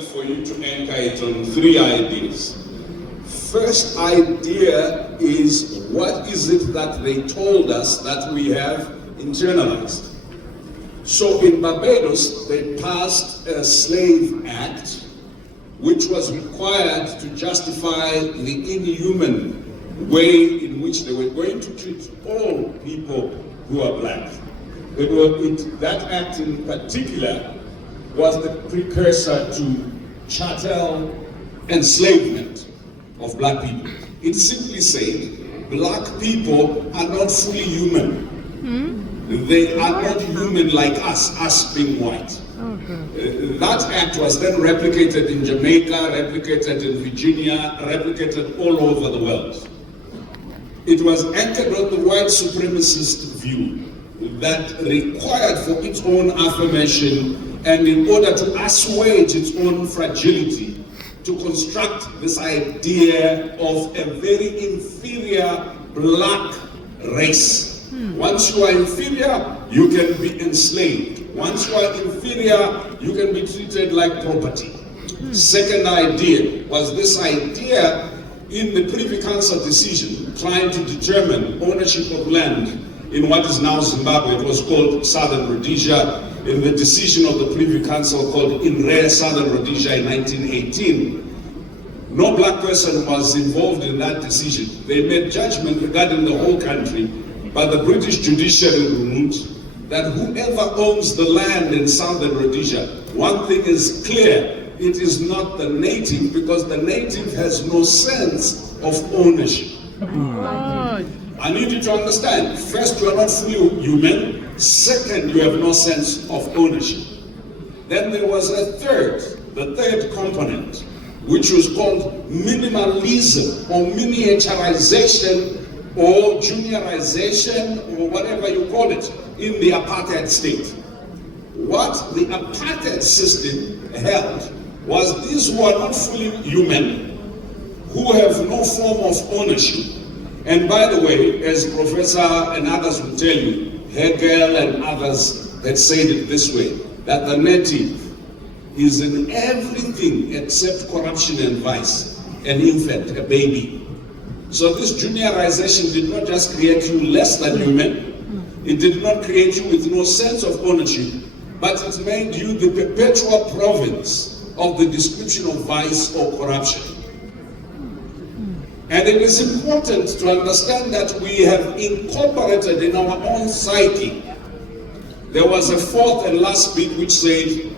For you to anchor it on three ideas. First idea is, what is it that they told us that we have internalized? So in Barbados, they passed a Slave Act, which was required to justify the inhuman way in which they were going to treat all people who are black. That act in particular was the precursor to chattel enslavement of black people. It simply said, black people are not fully human. They are not human like us being white. That act was then replicated in Jamaica, replicated in Virginia, replicated all over the world. It was anchored on the white supremacist view that required for its own affirmation and in order to assuage its own fragility, to construct this idea of a very inferior black race. Once you are inferior, you can be enslaved. Once you are inferior, you can be treated like property. Second idea was this idea in the Privy Council decision trying to determine ownership of land in what is now Zimbabwe. It was called Southern Rhodesia. In the decision of the Privy Council called In Re Southern Rhodesia in 1918, no black person was involved in that decision. They made judgment regarding the whole country, but the British judiciary ruled that whoever owns the land in Southern Rhodesia, one thing is clear, it is not the native, because the native has no sense of ownership. I need you to understand, first, you are not fully human. Second, you have no sense of ownership. Then there was a the third component, which was called minimalism or miniaturization or juniorization or whatever you call it in the apartheid state. What the apartheid system held was these who are not fully human, who have no form of ownership. And by the way, as Professor and others will tell you, Hegel and others had said it this way, that the native is in everything except corruption and vice, an infant, a baby. So this juniorization did not just create you less than human, it did not create you with no sense of ownership, but it made you the perpetual province of the description of vice or corruption. And it is important to understand that we have incorporated in our own psyche. There was a fourth and last bit which said,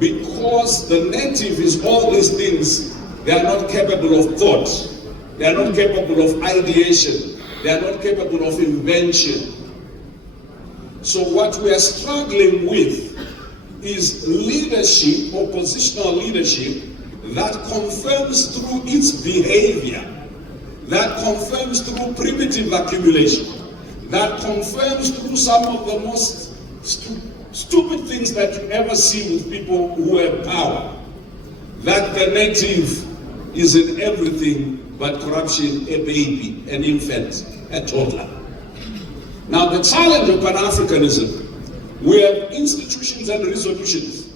because the native is all these things, they are not capable of thought, they are not capable of ideation, they are not capable of invention. So what we are struggling with is leadership or positional leadership that confirms through its behavior, that confirms through primitive accumulation, that confirms through some of the most stupid things that you ever see with people who have power, that the native is in everything but corruption, a baby, an infant, a toddler. Now the challenge of Pan-Africanism, we have institutions and resolutions,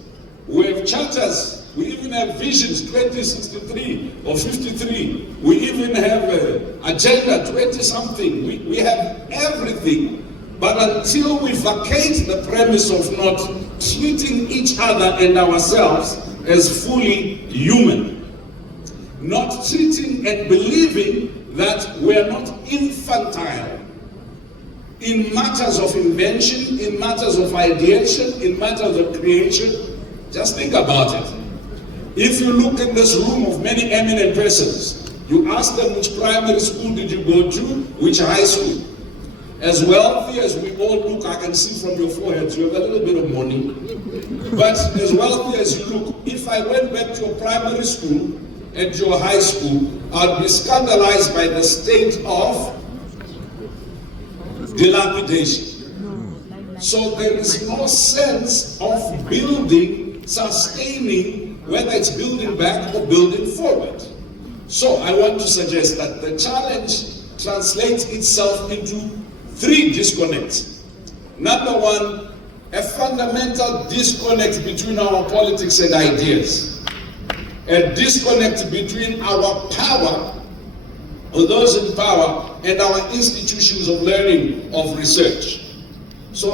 we have charters, we even have visions 2063 or 53, we even have agenda 20-something, we have everything, but until we vacate the premise of not treating each other and ourselves as fully human, not treating and believing that we are not infantile in matters of invention, in matters of ideation, in matters of creation, just think about it. If you look in this room of many eminent persons, you ask them which primary school did you go to, which high school. As wealthy as we all look, I can see from your foreheads, you have a little bit of money. But as wealthy as you look, if I went back to your primary school and your high school, I'd be scandalized by the state of dilapidation. So there is no sense of building, sustaining, whether it's building back or building forward. So I want to suggest that the challenge translates itself into three disconnects. Number one, a fundamental disconnect between our politics and ideas. a disconnect between our power, or those in power, and our institutions of learning, of research. So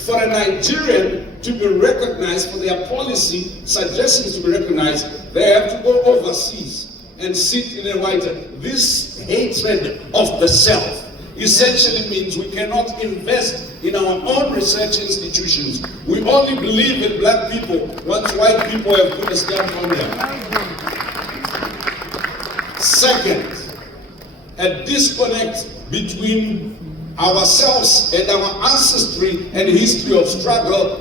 for a Nigerian to be recognized, for their policy suggestions to be recognized, they have to go overseas and sit in a white house. This hatred of the self essentially means we cannot invest in our own research institutions. We only believe in black people once white people have put a stamp on them. Second, a disconnect between ourselves and our ancestry and history of struggle